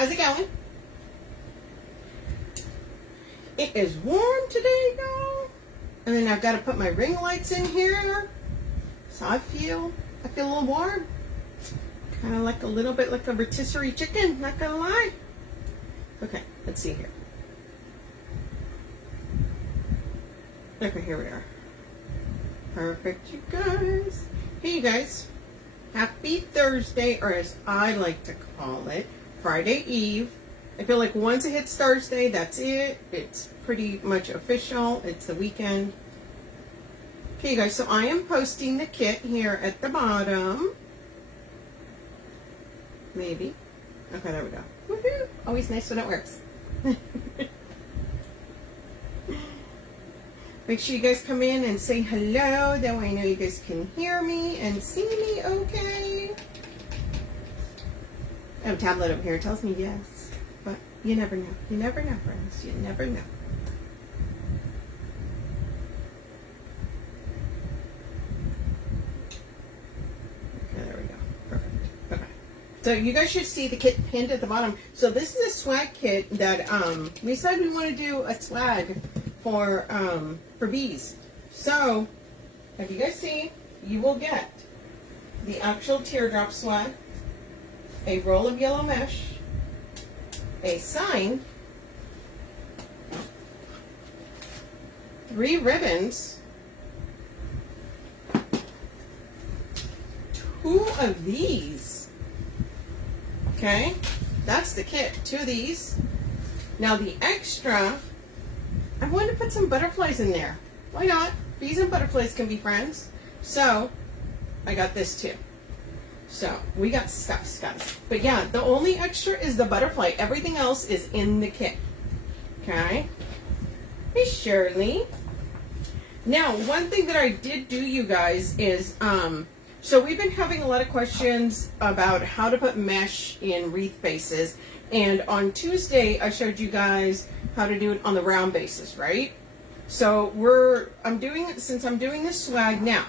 How's it going? It is warm today, y'all. And then I've got to put my ring lights in here. So I feel a little warm. Kind of like a little bit like a rotisserie chicken, not gonna lie. Okay, let's see here. Okay, here we are. Perfect, you guys. Hey, you guys. Happy Thursday, or as I like to call it, Friday Eve. I feel like once it hits Thursday, that's it. It's pretty much official. It's the weekend. Okay, you guys, so I am posting the kit here at the bottom. Maybe. Okay, there we go. Woohoo! Always nice when it works. Make sure you guys come in and say hello. That way I know you guys can hear me and see me okay. I have a tablet up here. It tells me yes. But you never know. You never know, friends. You never know. Okay, there we go. Perfect. Okay. So you guys should see the kit pinned at the bottom. So this is a swag kit that we said we want to do a swag for bees. So if you guys see, you will get the actual teardrop swag, a roll of yellow mesh, a sign, 3 ribbons, 2 of these. Okay, that's the kit. 2 of these. Now the extra, I wanted to put some butterflies in there. Why not? Bees and butterflies can be friends. So I got this too. So we got stuff, guys. But yeah, the only extra is the butterfly. Everything else is in the kit. Okay. Hey, Shirley. Now, one thing that I did do, you guys, is so we've been having a lot of questions about how to put mesh in wreath bases. And on Tuesday, I showed you guys how to do it on the round bases, right? So since I'm doing this swag now,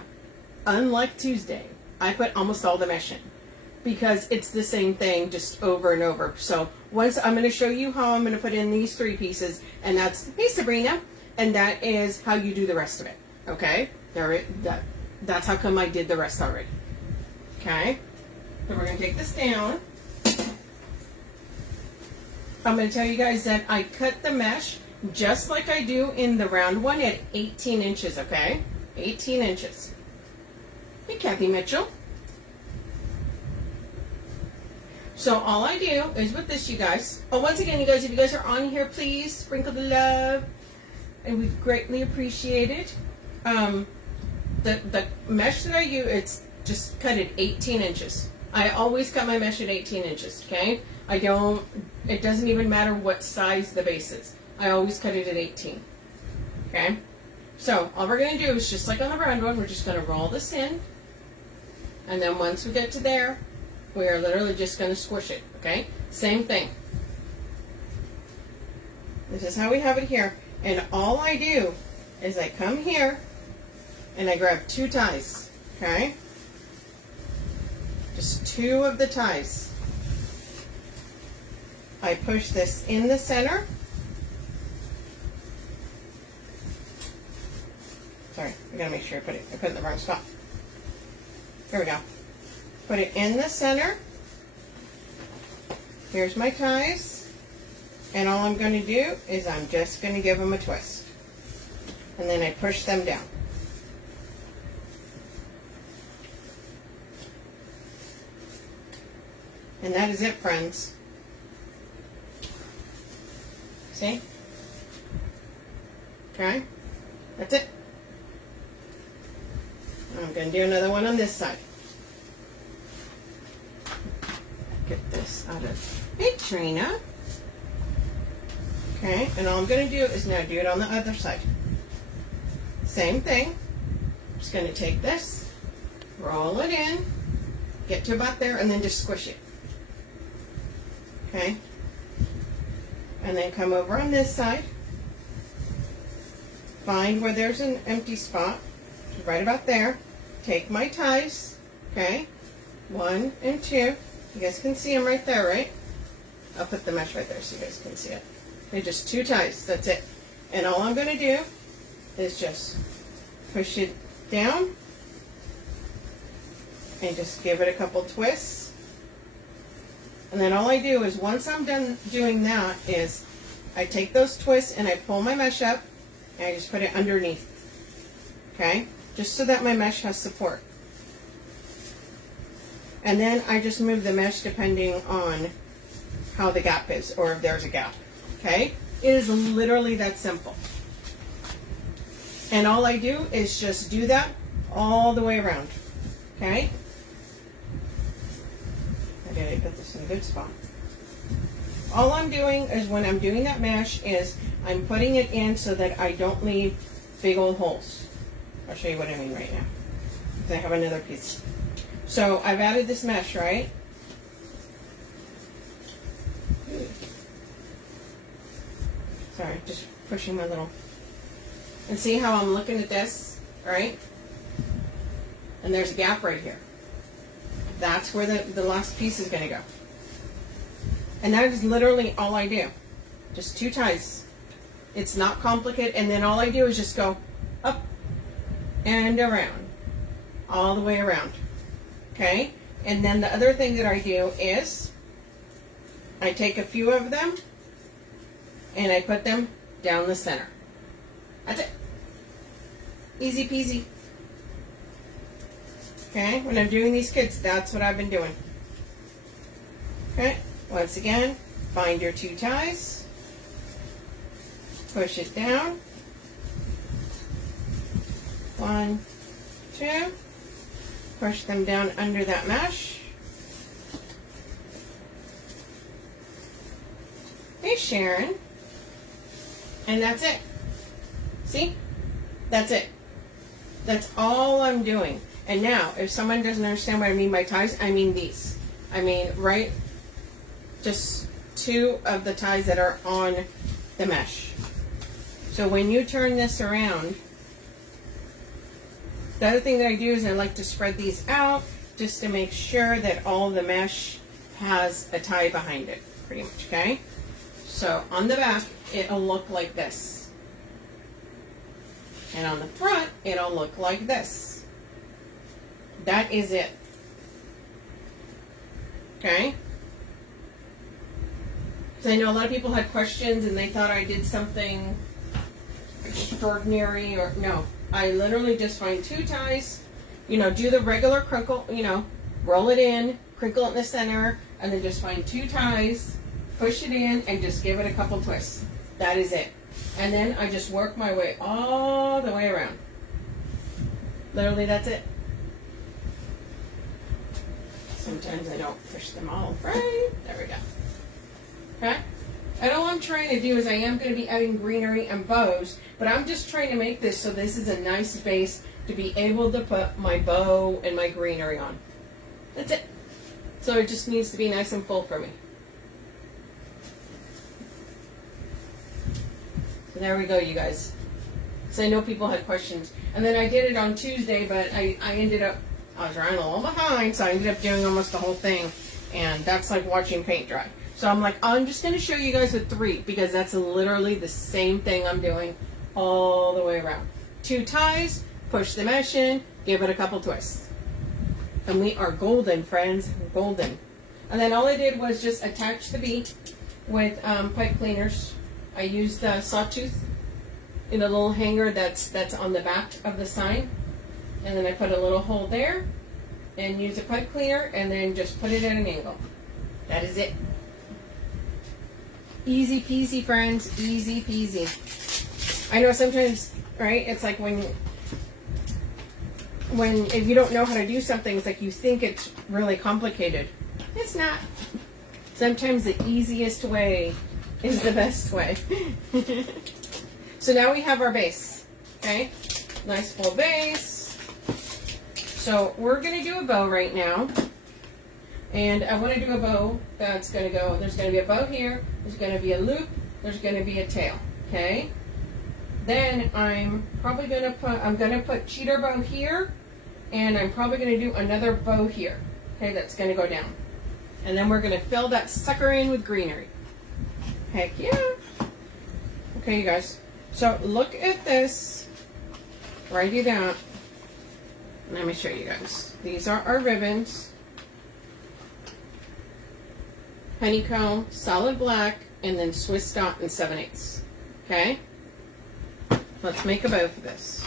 unlike Tuesday, I put almost all the mesh in because it's the same thing just over and over. So once I'm going to show you how I'm going to put in these 3 pieces, and that's, hey Sabrina, and that is how you do the rest of it. Okay, that's how come I did the rest already. Okay, so we're going to take this down. I'm going to tell you guys that I cut the mesh just like I do in the round one at 18 inches, okay? 18 inches. Hey, Kathy Mitchell. So all I do is with this, you guys. Oh, once again, you guys, if you guys are on here, please sprinkle the love. And we greatly appreciate it. The mesh that I use, it's just cut at 18 inches. I always cut my mesh at 18 inches, okay? It doesn't even matter what size the base is. I always cut it at 18, okay? So all we're going to do is just like on the round one, we're just going to roll this in. And then once we get to there, we are literally just going to squish it, okay? Same thing. This is how we have it here. And all I do is I come here and I grab 2 ties, okay? Just 2 of the ties. I push this in the center. Sorry, I gotta make sure I put it in the wrong spot. There we go. Put it in the center. Here's my ties. And all I'm going to do is I'm just going to give them a twist. And then I push them down. And that is it, friends. See? Okay? That's it. I'm going to do another one on this side. Get this out of... Hey, Trina. Okay, and all I'm going to do is now do it on the other side. Same thing. I'm just going to take this, roll it in, get to about there, and then just squish it. Okay? And then come over on this side. Find where there's an empty spot, right about there. Take my ties, okay? 1 and 2. You guys can see them right there, right? I'll put the mesh right there so you guys can see it. Okay, just 2 ties, that's it. And all I'm gonna do is just push it down and just give it a couple twists. And then all I do is, once I'm done doing that, is I take those twists and I pull my mesh up and I just put it underneath. Okay? Just so that my mesh has support. And then I just move the mesh depending on how the gap is, or if there's a gap. Okay? It is literally that simple. And all I do is just do that all the way around. Okay? I gotta put this in a good spot. All I'm doing is, when I'm doing that mesh, is I'm putting it in so that I don't leave big old holes. I'll show you what I mean right now, because I have another piece. So I've added this mesh, right? Sorry, just pushing my little. And see how I'm looking at this, right? And there's a gap right here. That's where the last piece is going to go. And that is literally all I do. Just 2 ties. It's not complicated. And then all I do is just go up and around. All the way around. Okay? And then the other thing that I do is I take a few of them and I put them down the center. That's it. Easy peasy. Okay? When I'm doing these kits, that's what I've been doing. Okay? Once again, find your 2 ties. Push it down. 1, 2. Push them down under that mesh. Hey, Sharon. And that's it. See? That's it. That's all I'm doing. And now, if someone doesn't understand what I mean by ties, I mean these. I mean, right? Just 2 of the ties that are on the mesh. So when you turn this around, the other thing that I do is I like to spread these out just to make sure that all the mesh has a tie behind it, pretty much, okay? So on the back, it'll look like this. And on the front, it'll look like this. That is it. Okay? Because I know a lot of people had questions and they thought I did something extraordinary, or no. I literally just find 2 ties, you know, do the regular crinkle, you know, roll it in, crinkle it in the center, and then just find 2 ties, push it in, and just give it a couple twists. That is it. And then I just work my way all the way around. Literally, that's it. Sometimes I don't push them all right. There we go. Okay? And all I'm trying to do is, I am going to be adding greenery and bows, but I'm just trying to make this so this is a nice base to be able to put my bow and my greenery on. That's it. So it just needs to be nice and full for me. So there we go, you guys. So I know people had questions. And then I did it on Tuesday, but I ended up, I was running a little behind, so I ended up doing almost the whole thing. And that's like watching paint dry. So I'm like, I'm just going to show you guys with 3, because that's literally the same thing I'm doing all the way around. 2 ties, push the mesh in, give it a couple twists. And we are golden, friends, golden. And then all I did was just attach the bead with pipe cleaners. I used the sawtooth in a little hanger that's on the back of the sign. And then I put a little hole there and use a pipe cleaner and then just put it at an angle. That is it. Easy peasy, friends. Easy peasy. I know sometimes, right, it's like when if you don't know how to do something, it's like you think it's really complicated. It's not. Sometimes the easiest way is the best way. So now we have our base. Okay? Nice full base. So we're going to do a bow right now. And I want to do a bow that's going to go, there's going to be a bow here, there's going to be a loop, there's going to be a tail, okay? Then I'm probably going to put cheater bow here, and I'm probably going to do another bow here, okay, that's going to go down. And then we're going to fill that sucker in with greenery. Heck yeah. Okay, you guys. So look at this. Write it out. Let me show you guys. These are our ribbons. Honeycomb, solid black, and then Swiss dot and 7/8. Okay? Let's make a bow for this.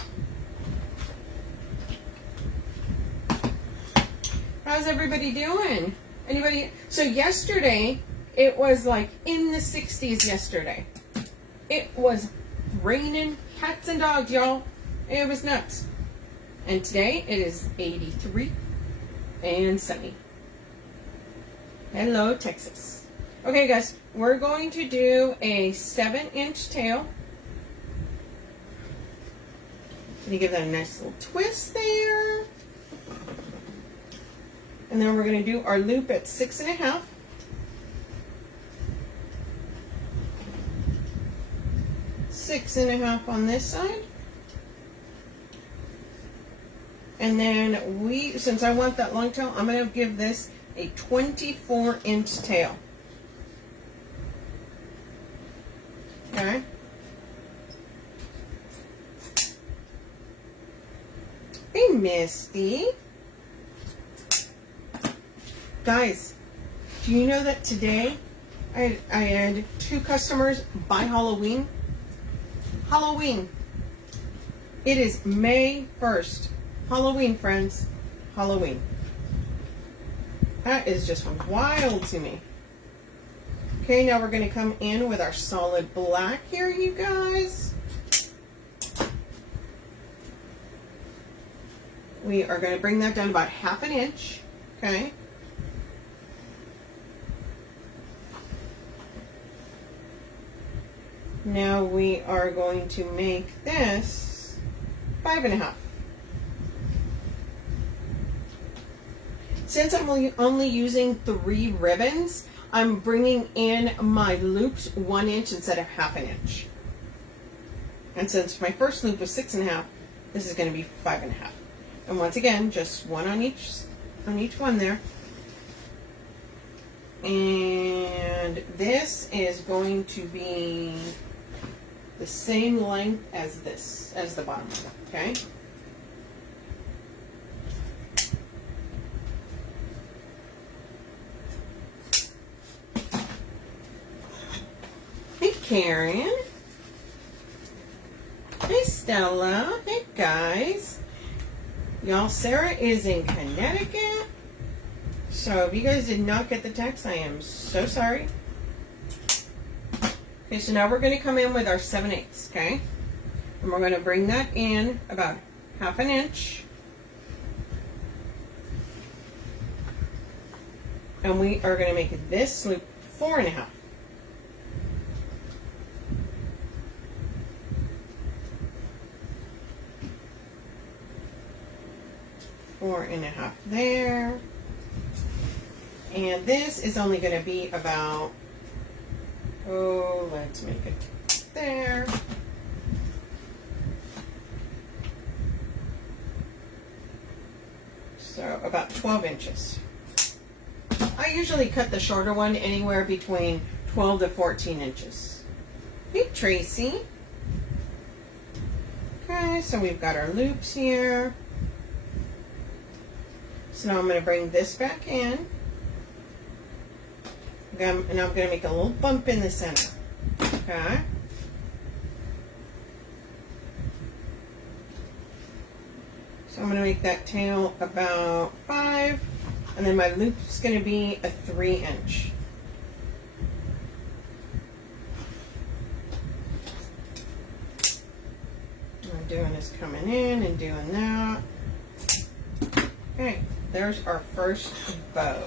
How's everybody doing? Anybody? So yesterday, it was like in the 60s yesterday. It was raining cats and dogs, y'all. It was nuts. And today, it is 83 and sunny. Hello, Texas. Okay, guys, we're going to do a 7-inch tail. Can you give that a nice little twist there? And then we're going to do our loop at 6.5. Six and a half on this side. And then since I want that long tail, I'm going to give this a 24-inch tail. Okay. Hey, Misty. Guys, do you know that today I had 2 customers buy Halloween? Halloween. It is May 1st. Halloween, friends. Halloween. That is just wild to me. Okay, now we're going to come in with our solid black here, you guys. We are going to bring that down about 1/2 inch. Okay. Now we are going to make this 5.5. Since I'm only using 3 ribbons, I'm bringing in my loops 1 inch instead of 1/2 inch. And since my first loop was 6.5, this is going to be 5.5. And once again, just 1 on each one there. And this is going to be the same length as this, as the bottom one, okay? Hey, Karen. Hey, Stella. Hey, guys. Y'all, Sarah is in Connecticut. So if you guys did not get the text, I am so sorry. Okay, so now we're going to come in with our 7/8, okay? And we're going to bring that in about 1/2 inch. And we are going to make this loop 4.5. Four and a half there. And this is only going to be about, let's make it there. So about 12 inches. I usually cut the shorter one anywhere between 12 to 14 inches. Hey, Tracy. Okay, so we've got our loops here. So now I'm going to bring this back in. And I'm going to make a little bump in the center. Okay. So I'm going to make that tail about 5. And then my loop is going to be a 3-inch. What I'm doing is coming in and doing that. Okay, there's our first bow.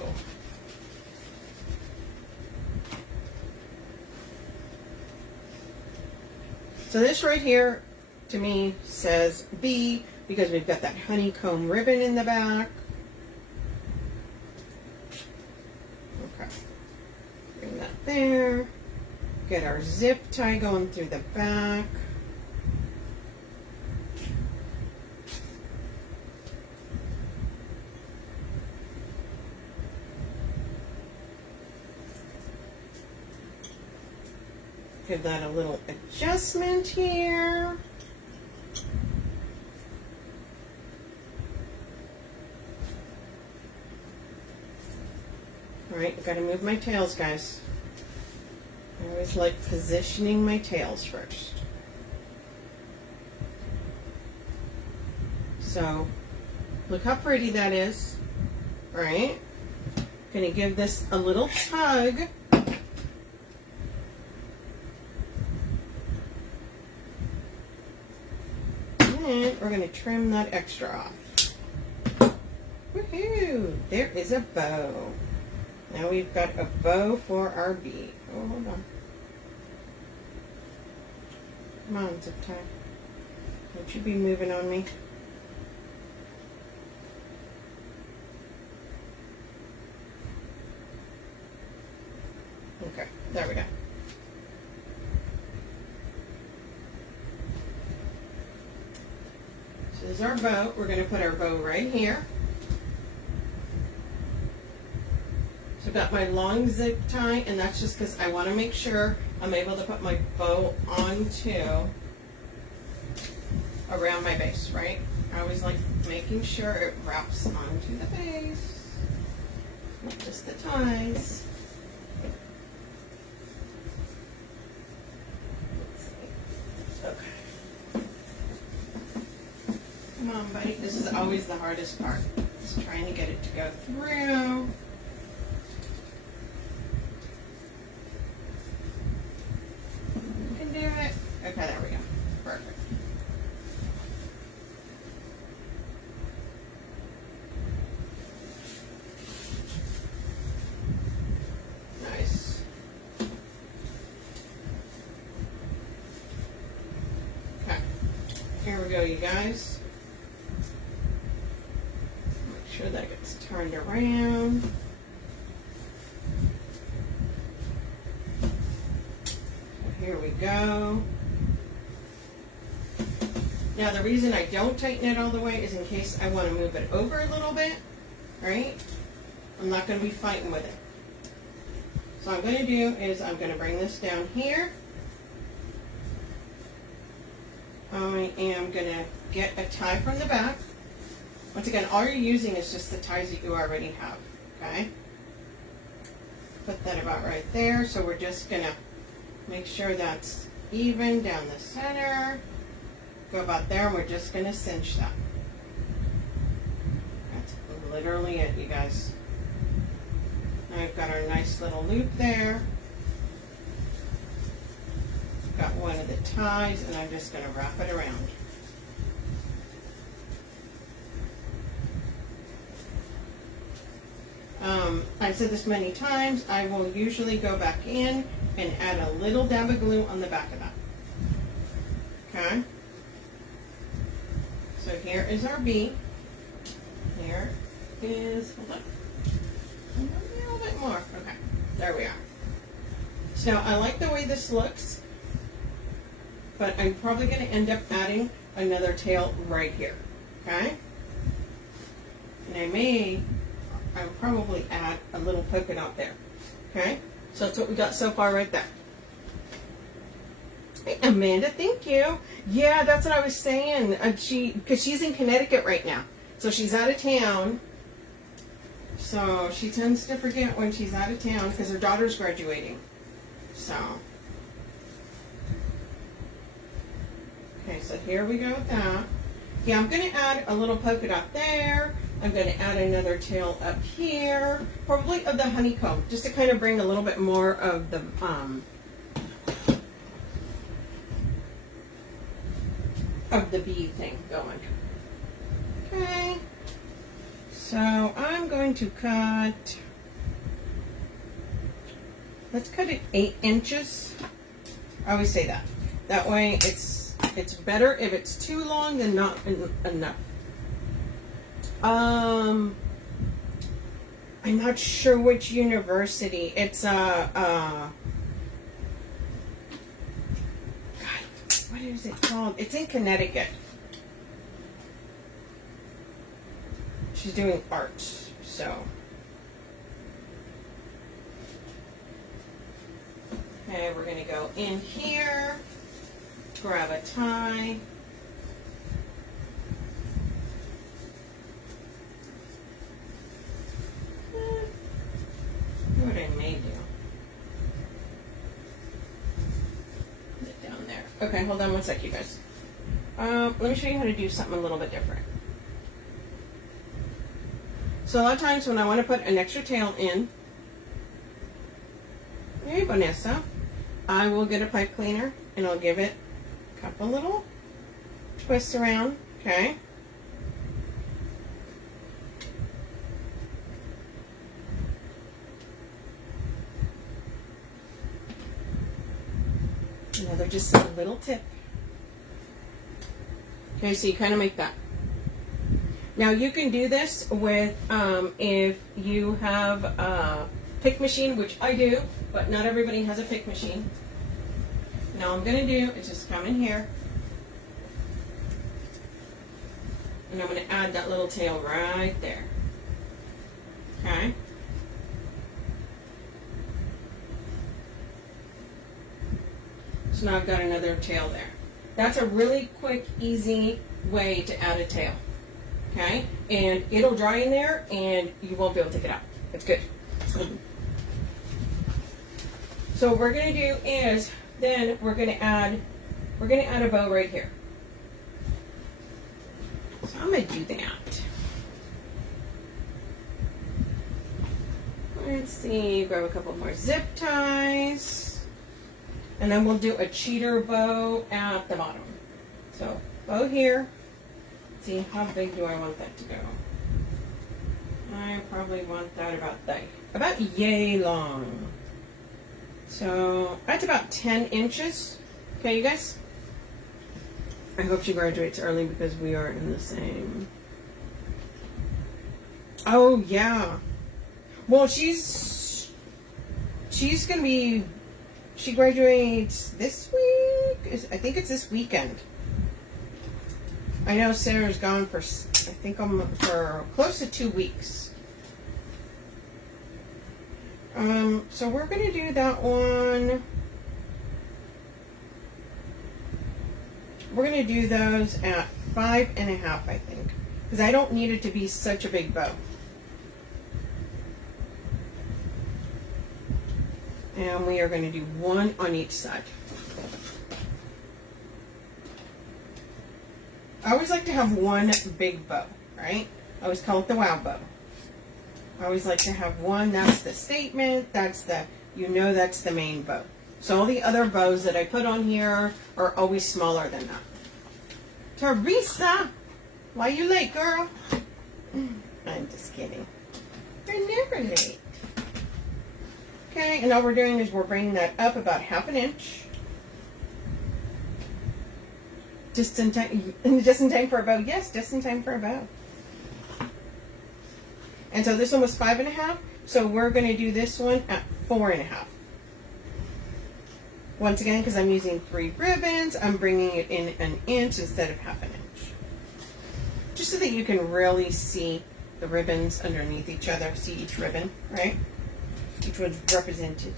So this right here, to me, says B, because we've got that honeycomb ribbon in the back. Okay. Bring that there. Get our zip tie going through the back. give that a little adjustment here. All right, I've got to move my tails, guys. I always like positioning my tails first. So, look how pretty that is, right? Gonna give this a little tug. And we're gonna trim that extra off. Woohoo! There is a bow. Now we've got a bow for our bee. Oh, hold on. Come on, zip tie. Don't you be moving on me. Okay, there we go. So this is our bow. We're going to put our bow right here. So I've got my long zip tie, and that's just because I want to make sure I'm able to put my bow onto around my base, right? I always like making sure it wraps onto the base, not just the ties. Okay. Come on, buddy. This is always the hardest part. Just trying to get it to go through. You can do it. Okay, there we go. Perfect. Nice. Okay. Here we go, you guys. Make sure that gets turned around. So here we go. Now the reason I don't tighten it all the way is in case I want to move it over a little bit, right? I'm not going to be fighting with it. So what I'm going to do is I'm going to bring this down here. I am going to get a tie from the back. Once again, all you're using is just the ties that you already have, okay? Put that about right there. So we're just going to make sure that's even down the center. Go about there, and we're just going to cinch that. That's literally it, you guys. Now we've got our nice little loop there. Got one of the ties, and I'm just going to wrap it around. I've said this many times, I will usually go back in and add a little dab of glue on the back of that. Okay? So here is our bee. Here is, hold on, a little bit more. Okay, there we are. So now I like the way this looks, but I'm probably going to end up adding another tail right here. Okay? And I'll probably add a little polka dot there. Okay? So that's what we got so far right there. Hey, Amanda, thank you. Yeah, that's what I was saying. Because she's in Connecticut right now. So she's out of town. So she tends to forget when she's out of town because her daughter's graduating. So. Okay, so here we go with that. Yeah, I'm going to add a little polka dot there. I'm going to add another tail up here. Probably of the honeycomb. Just to kind of bring a little bit more of the bee thing going. Okay. So I'm going to cut, let's cut it 8 inches. I always say that. That way it's better if it's too long than not enough. I'm not sure which university. It's God, what is it called? It's in Connecticut. She's doing art, so. Okay, Okay, we're going to go in here, grab a tie. What I may do. Put it down there. Okay, hold on one sec, you guys. Let me show you how to do something a little bit different. So a lot of times when I want to put an extra tail in, hey Vanessa, I will get a pipe cleaner and I'll give it a couple little twists around, okay? Another just a little tip. Okay, so you kind of make that. Now you can do this with, if you have a pick machine, which I do, but not everybody has a pick machine. Now I'm going to do is just come in here, and I'm going to add that little tail right there. Okay. So now I've got another tail there. That's a really quick, easy way to add a tail. Okay? And it'll dry in there and you won't be able to take it out. It's good. So what we're gonna do is then we're gonna add a bow right here. So I'm gonna do that. Let's see, grab a couple more zip ties. And then we'll do a cheater bow at the bottom. So bow here. Let's see, how big do I want that to go? I probably want that about yay long. So that's about 10 inches. Okay, you guys? I hope she graduates early because we are in the same. Oh yeah. Well, she's gonna be. She graduates this week. I think it's this weekend. I know Sarah's gone for, I think for close to 2 weeks. So we're going to do that one. We're going to do those at 5.5, I think. Because I don't need it to be such a big bow. And we are going to do one on each side. I always like to have one big bow, right? I always call it the wow bow. I always like to have one, that's the statement, that's the, that's the main bow. So all the other bows that I put on here are always smaller than that. Teresa, why you late, girl? I'm just kidding. You're never late. Okay, and all we're doing is we're bringing that up about 1/2 inch. Just in time for a bow. Yes, just in time for a bow. And so this one was 5.5, so we're going to do this one at 4.5. Once again, because I'm using 3 ribbons, I'm bringing it in 1 inch instead of 1/2 inch. Just so that you can really see the ribbons underneath each other, see each ribbon, right? Each one's represented.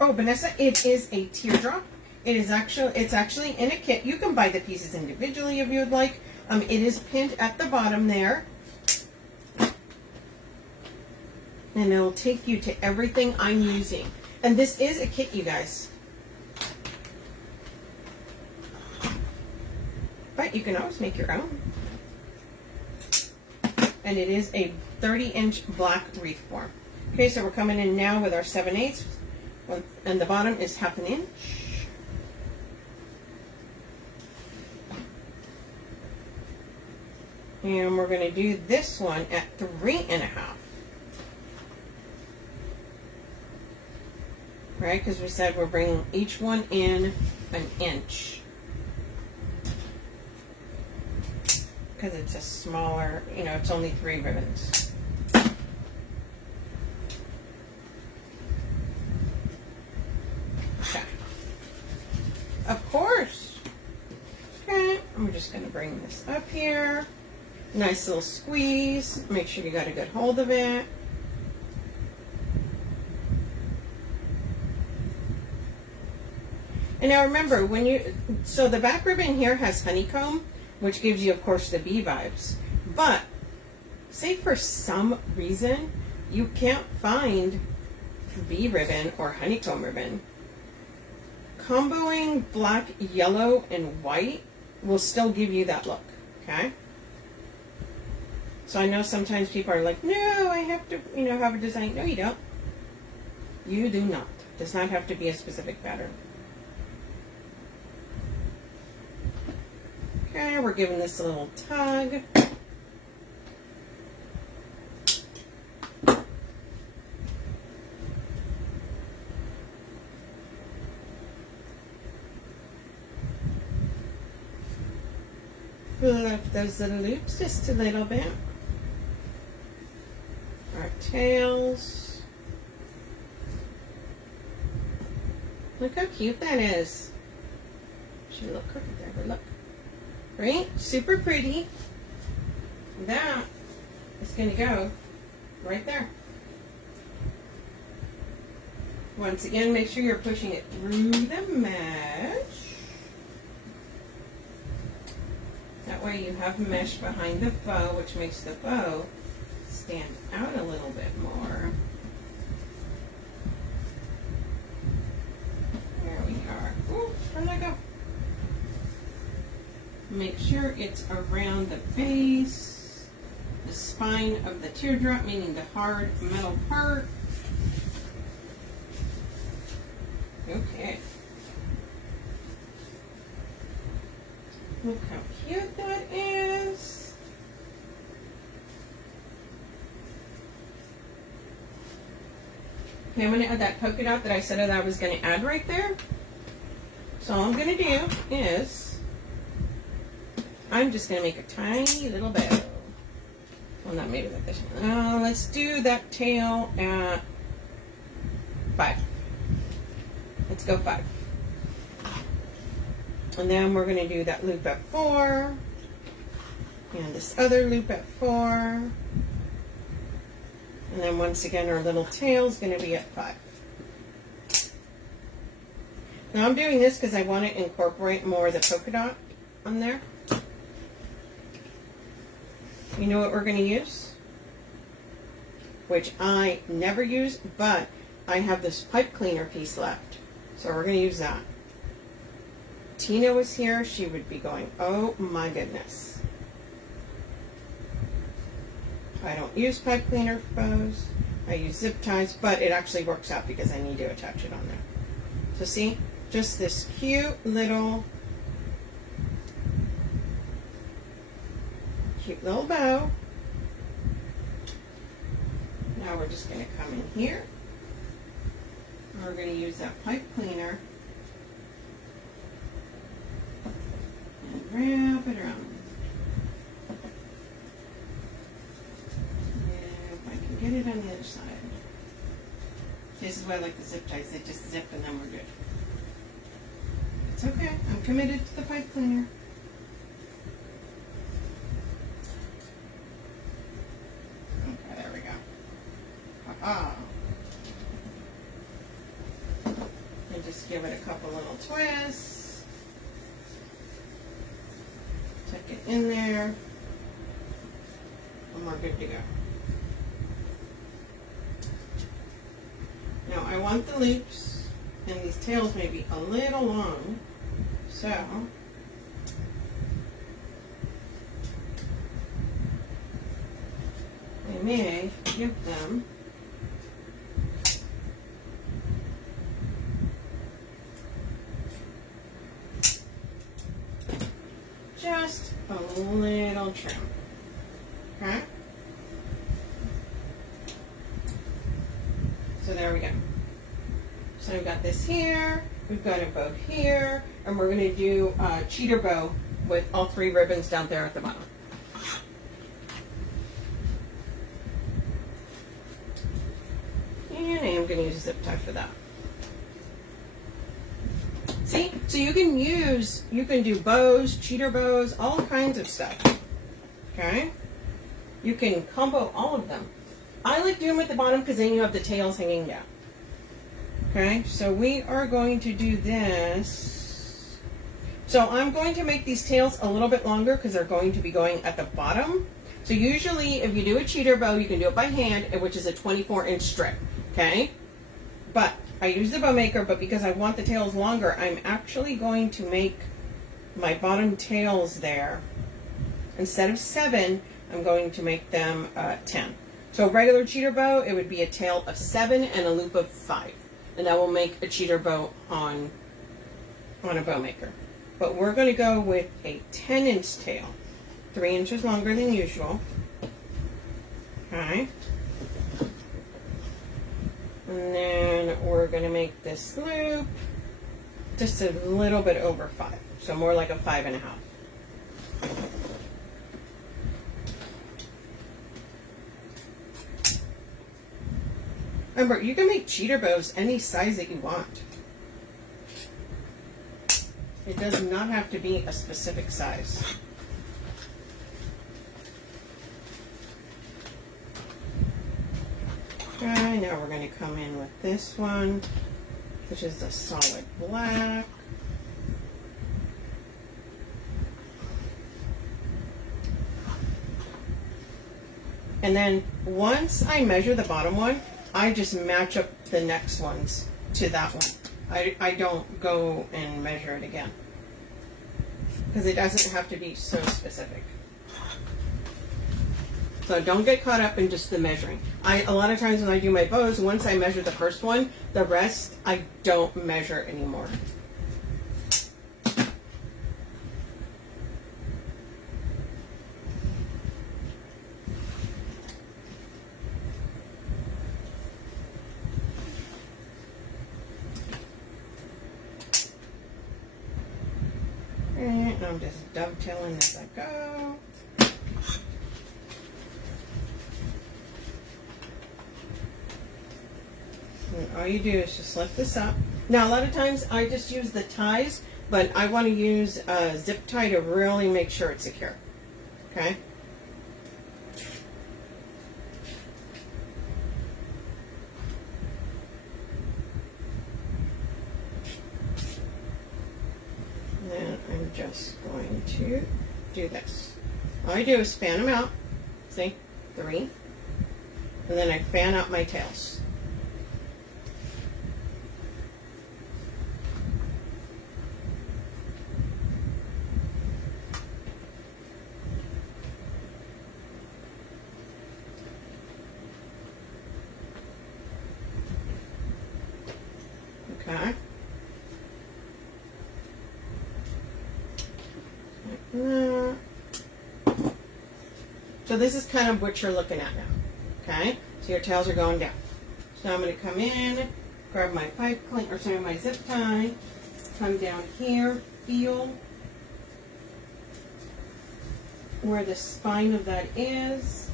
Oh, Vanessa, it is a teardrop. It's actually in a kit. You can buy the pieces individually if you would like. It is pinned at the bottom there. And it'll take you to everything I'm using. And this is a kit, you guys. But you can always make your own. And it is a 30-inch black wreath form. Okay, so we're coming in now with our 7/8, and the bottom is 1/2 inch. And we're going to do this one at 3.5. Right, because we said we're bringing each one in 1 inch. Because it's a smaller, it's only 3 ribbons. Okay. Of course. Okay, I'm just going to bring this up here. Nice little squeeze. Make sure you got a good hold of it. And now remember, so the back ribbon here has honeycomb, which gives you, of course, the bee vibes. But say for some reason you can't find bee ribbon or honeycomb ribbon, comboing black, yellow, and white will still give you that look, okay? So I know sometimes people are like, no, I have to, have a design. No, you don't. You do not. It does not have to be a specific pattern. Okay, we're giving this a little tug. Lift those little loops just a little bit. Our tails. Look how cute that is. Should look crooked there, but look. Right? Super pretty. That is going to go right there. Once again, make sure you're pushing it through the mesh. That way you have mesh behind the bow, which makes the bow stand out a little bit more. There we are. Ooh, where'd that go? Make sure it's around the base, the spine of the teardrop, meaning the hard metal part. Okay. Look how cute that is. Okay, I'm going to add that polka dot that I said that I was going to add right there. So all I'm going to do is I'm just going to make a tiny little bow. Well, not maybe like this. Let's do that tail at 5. Let's go 5. And then we're going to do that loop at 4. And this other loop at 4. And then once again, our little tail is going to be at 5. Now I'm doing this because I want to incorporate more of the polka dot on there. You know what we're going to use? Which I never use, but I have this pipe cleaner piece left. So we're going to use that. Tina was here, she would be going, oh my goodness. I don't use pipe cleaner for bows. I use zip ties, but it actually works out because I need to attach it on there. So see, just this cute little bow. Now we're just going to come in here. We're going to use that pipe cleaner and wrap it around. And if I can get it on the other side. This is why I like the zip ties. They just zip and then we're good. It's okay. I'm committed to the pipe cleaner. Okay, there we go. And just give it a couple little twists. Tuck it in there. And we're good to go. Now I want the loops, and these tails may be a little long, so I may give them just a little trim. Okay? So there we go. So we've got this here, we've got a bow here, and we're going to do a cheater bow with all 3 ribbons down there at the bottom. And I am going to use a zip tie for that. See? So you can do bows, cheater bows, all kinds of stuff. Okay? You can combo all of them. I like doing them at the bottom because then you have the tails hanging down. Okay, so we are going to do this. So I'm going to make these tails a little bit longer because they're going to be going at the bottom. So usually if you do a cheater bow, you can do it by hand, which is a 24-inch strip, okay? But I use the bow maker, but because I want the tails longer, I'm actually going to make my bottom tails there. Instead of 7, I'm going to make them 10. So a regular cheater bow, it would be a tail of 7 and a loop of 5. And that will make a cheater bow on a bow maker. But we're going to go with a 10-inch tail, 3 inches longer than usual. Okay. And then we're going to make this loop just a little bit over 5. So more like a 5.5. Remember, you can make cheater bows any size that you want. It does not have to be a specific size. Okay, now we're going to come in with this one, which is the solid black. And then once I measure the bottom one, I just match up the next ones to that one. I don't go and measure it again because it doesn't have to be so specific. So don't get caught up in just the measuring. A lot of times when I do my bows, once I measure the first one, the rest I don't measure anymore. And I'm just dovetailing as I go. And all you do is just lift this up. Now, a lot of times I just use the ties, but I want to use a zip tie to really make sure it's secure. Okay? I'm just going to do this. All I do is fan them out. See? 3. And then I fan out my tails. Okay. So this is kind of what you're looking at now, okay? So your tails are going down. So I'm going to come in, grab my pipe clean, or sorry, my zip tie, come down here, feel where the spine of that is.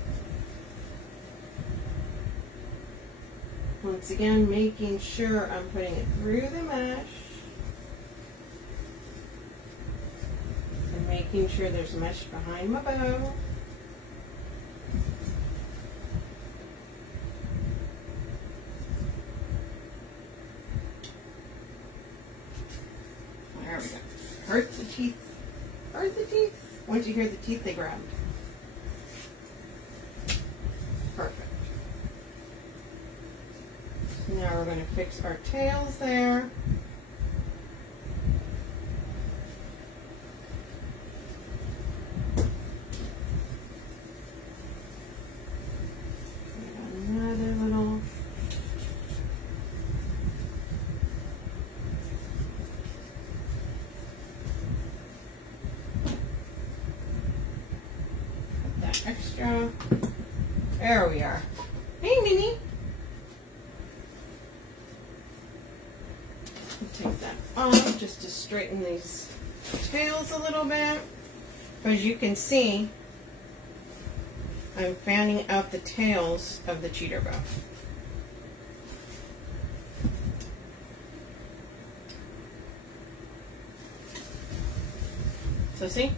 Once again, making sure I'm putting it through the mesh. And making sure there's mesh behind my bow. There we go. Hurt the teeth. Hurt the teeth. Once you hear the teeth, they grab. Perfect. Now we're going to fix our tails there. Another little. Put that extra. There we are. Hey, Minnie. Take that off just to straighten these tails a little bit. As you can see, I'm fanning out the tails of the cheater bow. So see?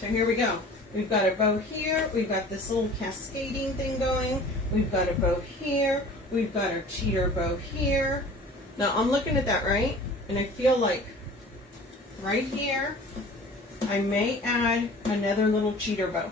So here we go. We've got a bow here. We've got this little cascading thing going. We've got a bow here. We've got our cheater bow here. Now I'm looking at that, right? And I feel like right here, I may add another little cheater bow.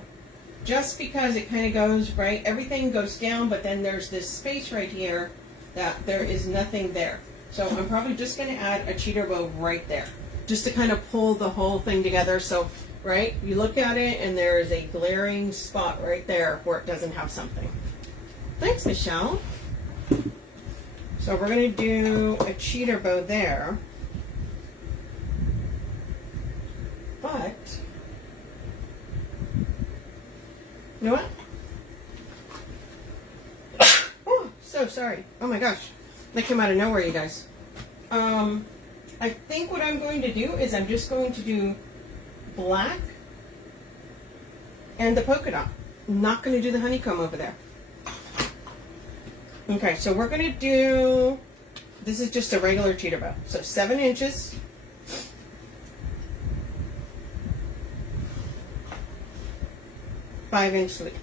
Just because it kind of goes, right? Everything goes down, but then there's this space right here that there is nothing there. So I'm probably just going to add a cheater bow right there. Just to kind of pull the whole thing together. So, right, you look at it and there is a glaring spot right there where it doesn't have something. Thanks, Michelle. So we're going to do a cheater bow there. But, you know what? Oh, so sorry. Oh my gosh. That came out of nowhere, you guys. I think what I'm going to do is I'm just going to do black and the polka dot. I'm not going to do the honeycomb over there. Okay, so we're going to do, this is just a regular cheater bow. So 7 inches. Five-inch sleeve.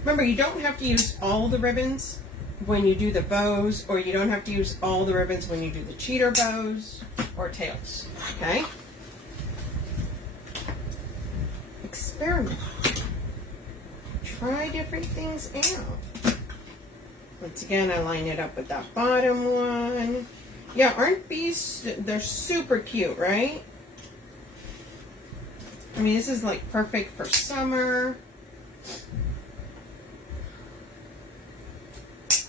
Remember, you don't have to use all the ribbons when you do the bows, or you don't have to use all the ribbons when you do the cheater bows or tails. Okay? Experiment. Try different things out. Once again, I line it up with that bottom one. Yeah, aren't these, they're super cute, right? I mean, this is like perfect for summer.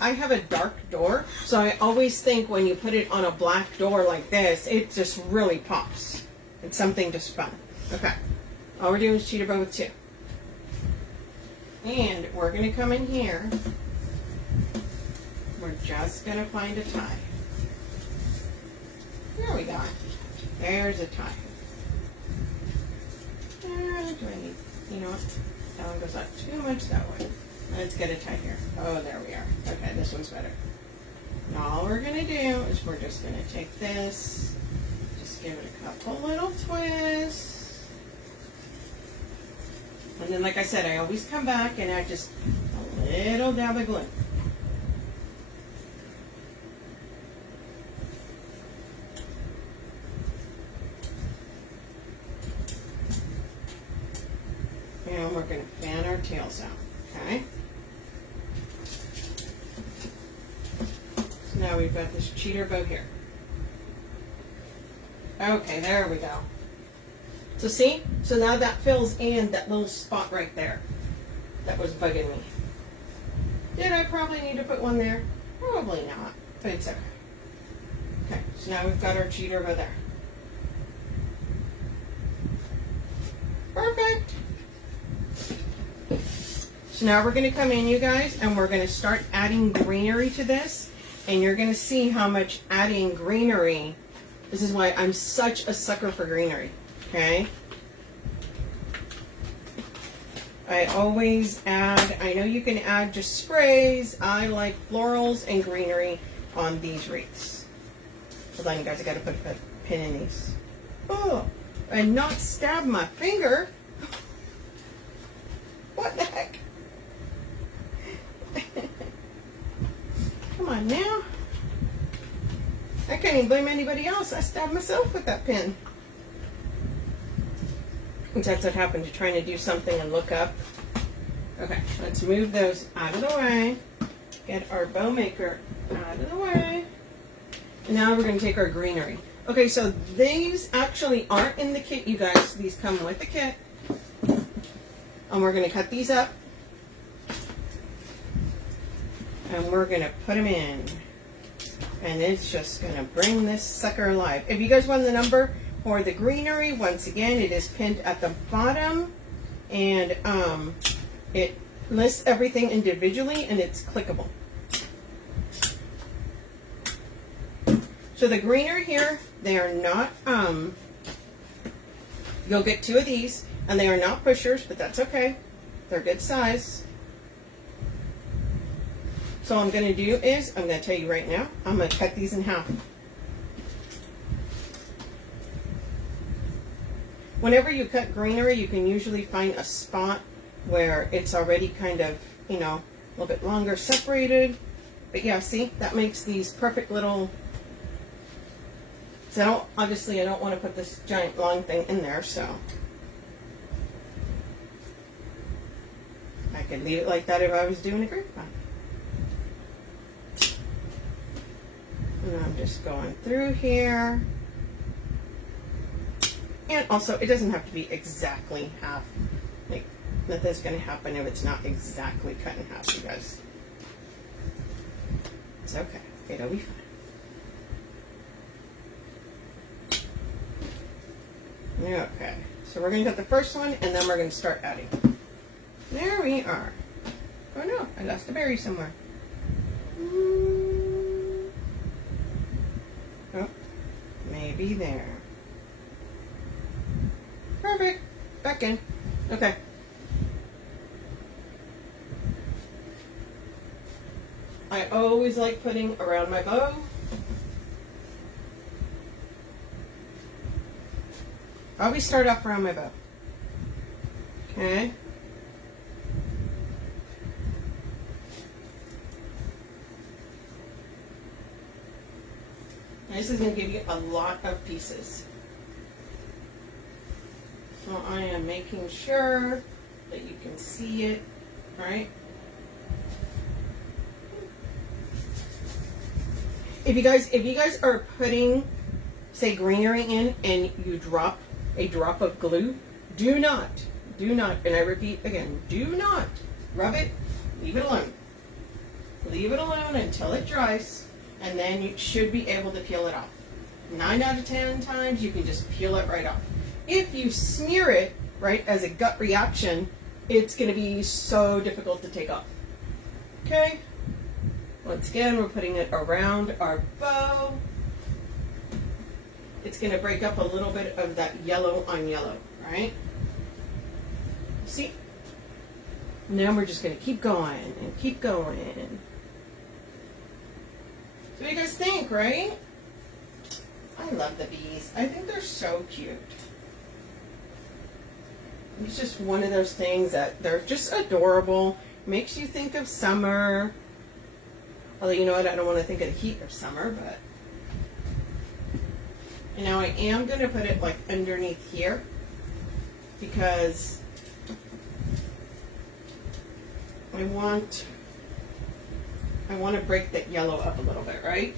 I have a dark door, so I always think when you put it on a black door like this, it just really pops. It's something just fun. Okay. All we're doing is cheater bow with 2. And we're going to come in here. We're just going to find a tie. There we go. There's a tie. Do I need, you know what? That one goes up too much that way. Let's get a tie here. Oh, there we are. Okay, this one's better. Now all we're going to do is we're just going to take this, just give it a couple little twists. And then, like I said, I always come back and add just a little dab of glue. And we're going to fan our tails out, okay? So now we've got this cheater bow here. Okay, there we go. So see? So now that fills in that little spot right there that was bugging me. Did I probably need to put one there? Probably not, but it's okay. Okay, so now we've got our cheater bow there. Perfect. So now we're going to come in, you guys, and we're going to start adding greenery to this. And you're going to see how much adding greenery, this is why I'm such a sucker for greenery, okay? I always add, I know you can add just sprays. I like florals and greenery on these wreaths. Hold on, you guys, I got to put a pin in these. Oh, and not stab my finger. What the heck? Come on now. I can't even blame anybody else. I stabbed myself with that pin. That's what happened to trying to do something and look up. Okay, let's move those out of the way. Get our bow maker out of the way. And now we're going to take our greenery. Okay, so these actually aren't in the kit, you guys. These come with the kit. And we're going to cut these up. And we're going to put them in. And it's just going to bring this sucker alive. If you guys want the number for the greenery, once again, it is pinned at the bottom. And it lists everything individually, and it's clickable. So the greenery here, they are not, you'll get 2 of these. And they are not pushers, but that's okay. They're good size. So what I'm going to do is, I'm going to tell you right now, I'm going to cut these in half. whenever you cut greenery, you can usually find a spot where it's already kind of, you know, a little bit longer separated. But yeah, see, that makes these perfect little, so obviously I don't want to put this giant long thing in there, so I could leave it like that if I was doing a grapevine. And I'm just going through here. And also, it doesn't have to be exactly half. Like, nothing's going to happen if it's not exactly cut in half, you guys. It's okay. It'll be fine. Okay. So we're going to cut the first one, and then we're going to start adding. There we are. Oh no, I lost a berry somewhere. Oh, maybe there. Perfect. Back in. Okay. I always like putting around my bow. I always start off around my bow. Okay. This is going to give you a lot of pieces. So I am making sure that you can see it, right? If you guys are putting, say, greenery in and you drop a drop of glue, do not, and I repeat again, do not rub it, leave it alone. Leave it alone until it dries, and then you should be able to peel it off. 9 out of 10 times you can just peel it right off. If you smear it, right, as a gut reaction, it's going to be so difficult to take off. Okay? Once again, we're putting it around our bow. It's going to break up a little bit of that yellow on yellow, right? See? Now we're just going to keep going and keep going. So what do you guys think, right? I love the bees. I think they're so cute. It's just one of those things that they're just adorable. Makes you think of summer. Although, you know what, I don't want to think of the heat of summer, but. And now I am going to put it like underneath here, because I want to break that yellow up a little bit, right?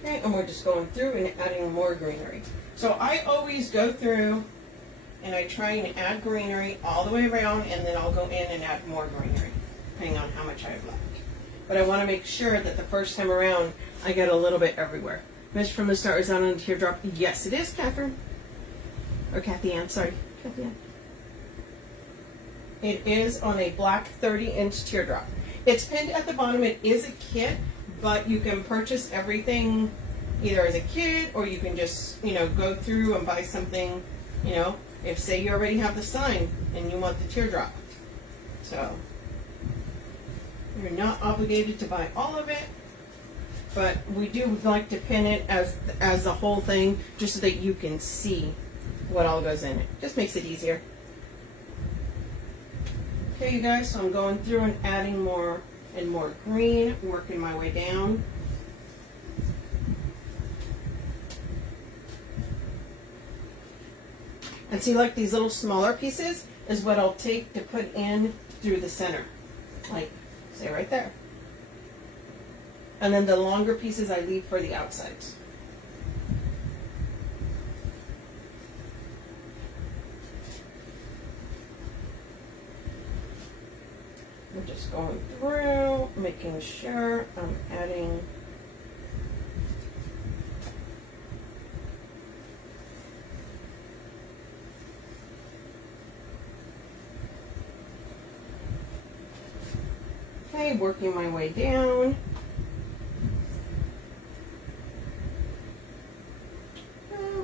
Okay, and we're just going through and adding more greenery. So I always go through and I try and add greenery all the way around, and then I'll go in and add more greenery, depending on how much I have left. But I want to make sure that the first time around, I get a little bit everywhere. Mist from the Start is on a teardrop. Yes, it is, Catherine. Or Kathy Ann, sorry. Kathy Ann. It is on a black 30-inch teardrop. It's pinned at the bottom. It is a kit, but you can purchase everything either as a kit, or you can just, you know, go through and buy something, you know, if say you already have the sign and you want the teardrop. So you're not obligated to buy all of it, but we do like to pin it as the whole thing, just so that you can see what all goes in it. Just makes it easier. Okay, you guys, so I'm going through and adding more and more green, working my way down. And see, like these little smaller pieces is what I'll take to put in through the center. Like, say right there. And then the longer pieces I leave for the outsides. I'm just going through, making sure I'm adding working my way down.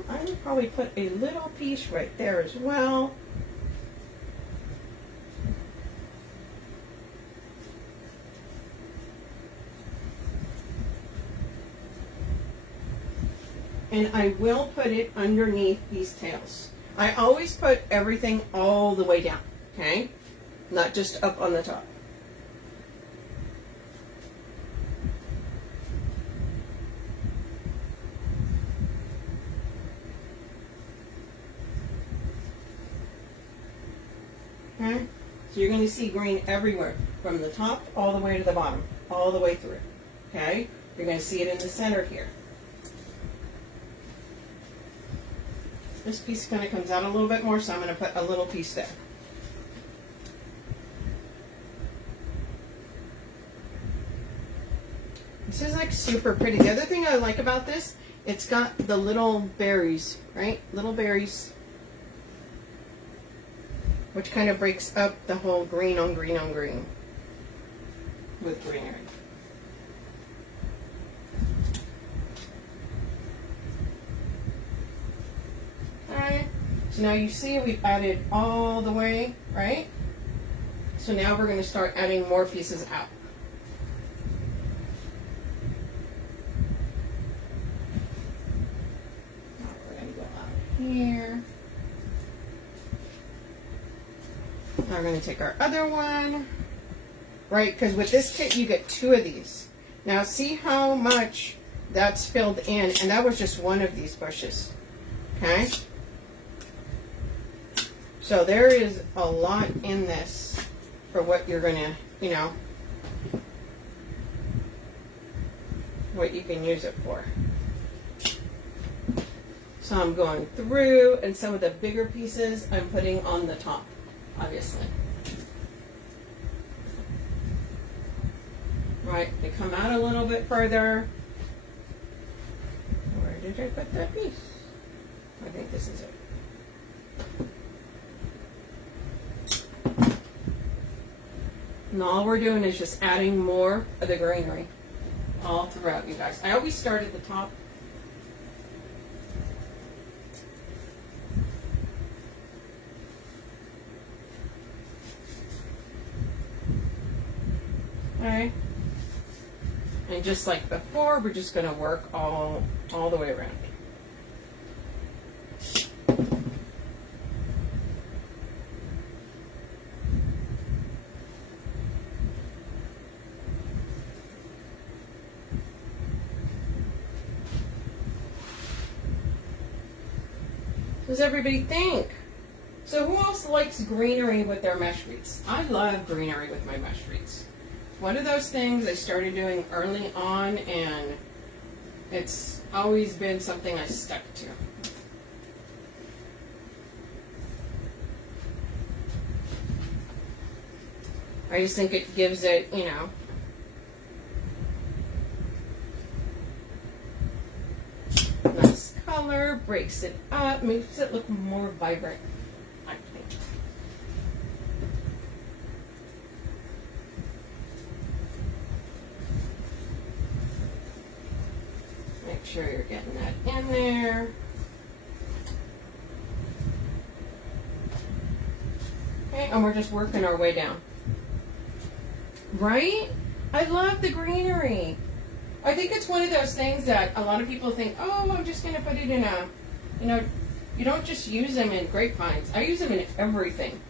I would probably put a little piece right there as well. and I will put it underneath these tails. I always put everything all the way down, okay? Not just up on the top. Okay? So you're going to see green everywhere, from the top all the way to the bottom, all the way through. Okay? You're going to see it in the center here. This piece kind of comes out a little bit more, so I'm going to put a little piece there. This is like super pretty. The other thing I like about this, it's got the little berries, right? Little berries, which kind of breaks up the whole green on green on green with greenery. Alright, so now you see we've added all the way, right? So now we're going to start adding more pieces out. Now we're going to go out here. Now we're going to take our other one, right? Because with this kit you get 2 of these. Now see how much that's filled in, and that was just one of these bushes. Okay? So there is a lot in this for what you're going to, you know, what you can use it for. So I'm going through, and some of the bigger pieces I'm putting on the top, obviously. Right, they come out a little bit further. Where did I put that piece? I think this is it. And all we're doing is just adding more of the greenery all throughout, you guys. I always start at the top. Okay. And just like before, we're just going to work all the way around. What does everybody think? So who else likes greenery with their mesh wreaths? I love greenery with my mesh wreaths. One of those things I started doing early on, and it's always been something I stuck to. I just think it gives it, you know, nice color, breaks it up, makes it look more vibrant, I think. Make sure you're getting that in there. Okay, and we're just working our way down. Right? I love the greenery. I think it's one of those things that a lot of people think, oh, I'm just going to put it in a, you know, you don't just use them in grapevines. I use them in everything.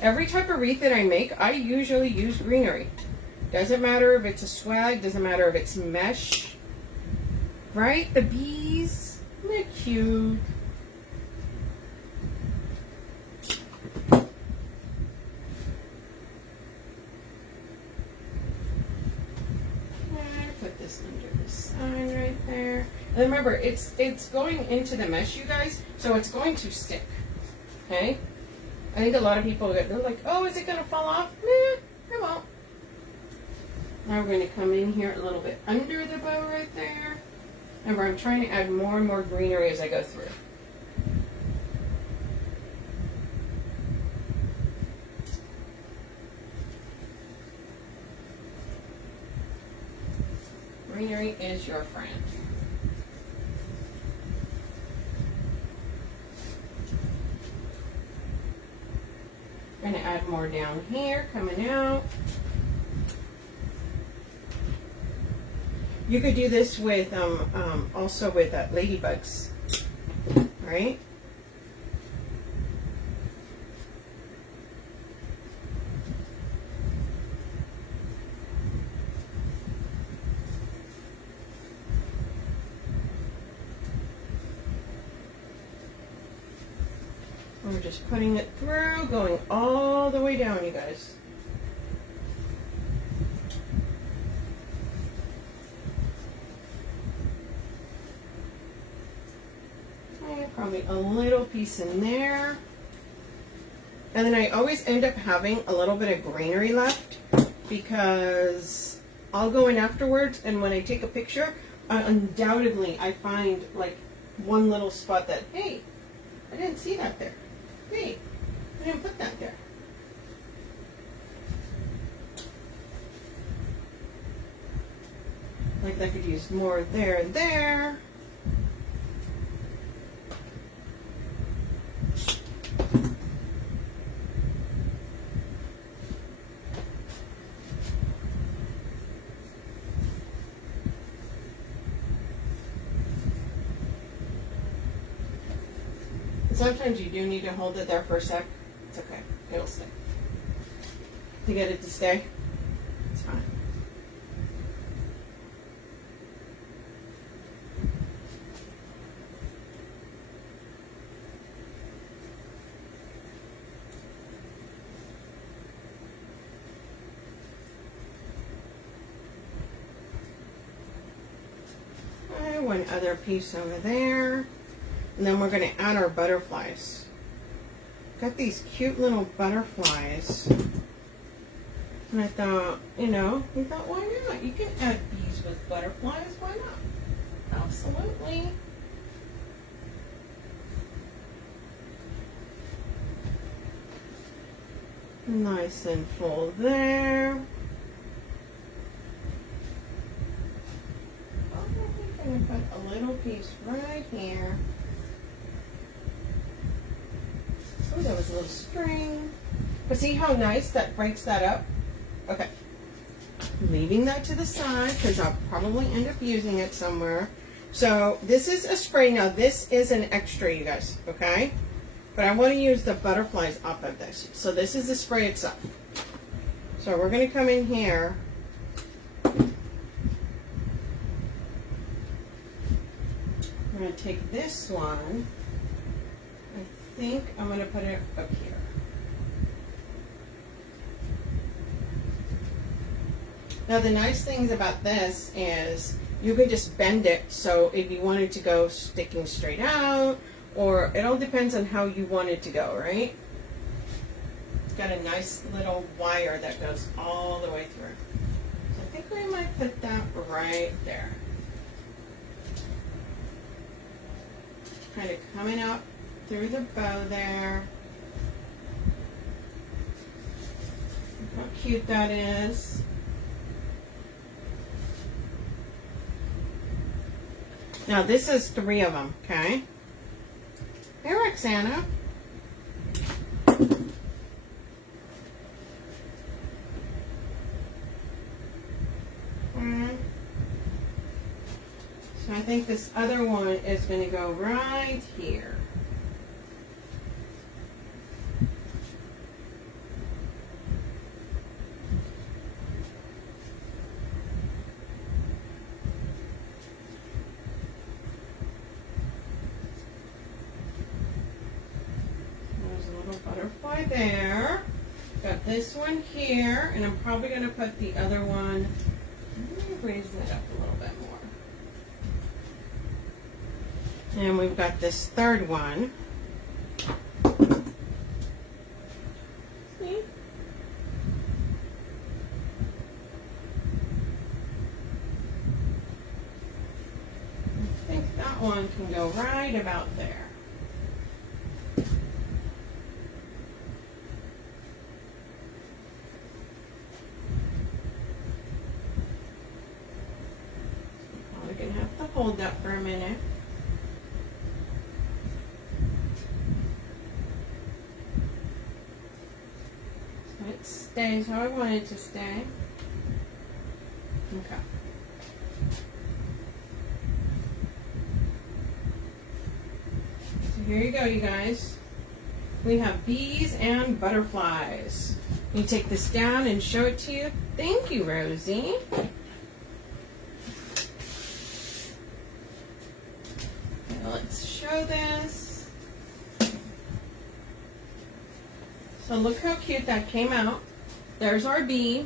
Every type of wreath that I make, I usually use greenery. Doesn't matter if it's a swag, doesn't matter if it's mesh. Right? The bees, they're cute. Under the sign right there. And remember, it's going into the mesh, you guys, so it's going to stick. Okay? I think a lot of people, they're like, oh, is it going to fall off? Nah, it won't. Now we're going to come in here a little bit under the bow right there. Remember, I'm trying to add more and more greenery as I go through. Greenery is your friend. I'm going to add more down here, coming out. You could do this with also with ladybugs, right? We're just putting it through, going all the way down, you guys. Probably a little piece in there. And then I always end up having a little bit of greenery left because I'll go in afterwards, and when I take a picture, undoubtedly I find like one little spot that, hey, I didn't see that there. Hey, I didn't put that there. Like I could use more there and there. Sometimes you do need to hold it there for a sec. It's okay. It'll stay. To get it to stay, it's fine. Okay, one other piece over there. And then we're going to add our butterflies. Got these cute little butterflies. And I thought, you know, why not? You can add bees with butterflies. Why not? Absolutely. Nice and full there. I'm going to put a little piece right here. Oh, there was a little string. But see how nice that breaks that up? Okay. Leaving that to the side because I'll probably end up using it somewhere. So this is a spray. Now this is an extra, you guys, okay? But I want to use the butterflies off of this. So this is the spray itself. So we're going to come in here. I'm going to take this one. I think I'm going to put it up here. Now the nice things about this is you could just bend it so if you wanted to go sticking straight out, or it all depends on how you want it to go, right? It's got a nice little wire that goes all the way through. So I think we might put that right there. Kind of coming up through the bow there. Look how cute that is. Now this is 3 of them, okay? Hey Roxana. So I think this other one is going to go right here. Butterfly there. Got this one here, and I'm probably going to put the other one. Let me raise that up a little bit more. And we've got this third one. See? I think that one can go right about there. Hold that for a minute. So it stays how I want it to stay. Okay. here you go, you guys. We have bees and butterflies. You take this down and show it to you. Thank you, Rosie. Now let's show this. So look how cute that came out. There's our bee.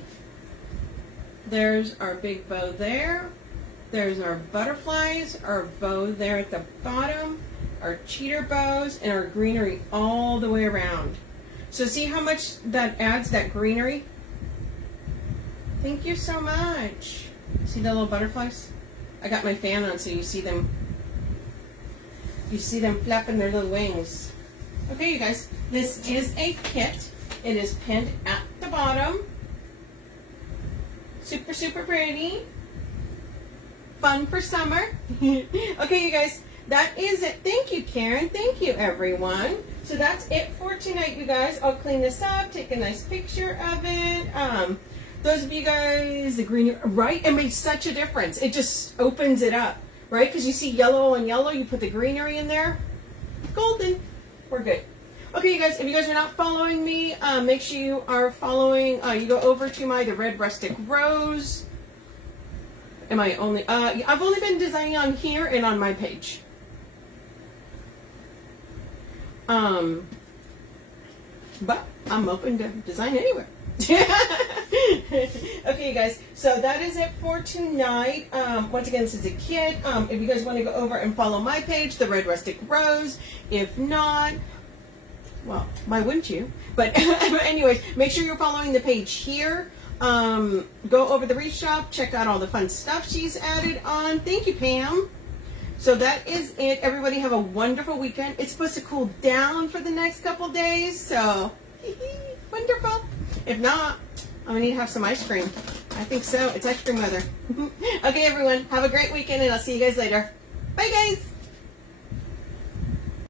There's our big bow there. There's our butterflies, our bow there at the bottom, our cheater bows, and our greenery all the way around. So see how much that adds, that greenery? Thank you so much. See the little butterflies? I got my fan on so you see them. You see them flapping their little wings. Okay, you guys, this is a kit. It is pinned at the bottom. Super, super pretty. Fun for summer. Okay, you guys, that is it. Thank you, Karen. Thank you, everyone. So that's it for tonight, you guys. I'll clean this up, take a nice picture of it. Those of you guys, the green, right? It makes such a difference. It just opens it up, right? Because you see yellow and yellow, you put the greenery in there. Golden. We're good. Okay, you guys, if you guys are not following me, make sure you are following. You go over to the Red Rustic Rose. Am I only, I've only been designing on here and on my page. But I'm open to design anywhere. Okay, you guys, so that is it for tonight. Once again, this is a kit. If you guys want to go over and follow my page, the Red Rustic Rose. If not, well, why wouldn't you? But anyways, make sure you're following the page here. Go over the Wreath Shop, check out all the fun stuff she's added on. Thank you, Pam. So that is it. Everybody have a wonderful weekend. It's supposed to cool down for the next couple days, so wonderful. If not, I'm gonna need to have some ice cream. I think so. It's ice cream weather. Okay, everyone, have a great weekend, and I'll see you guys later. Bye, guys.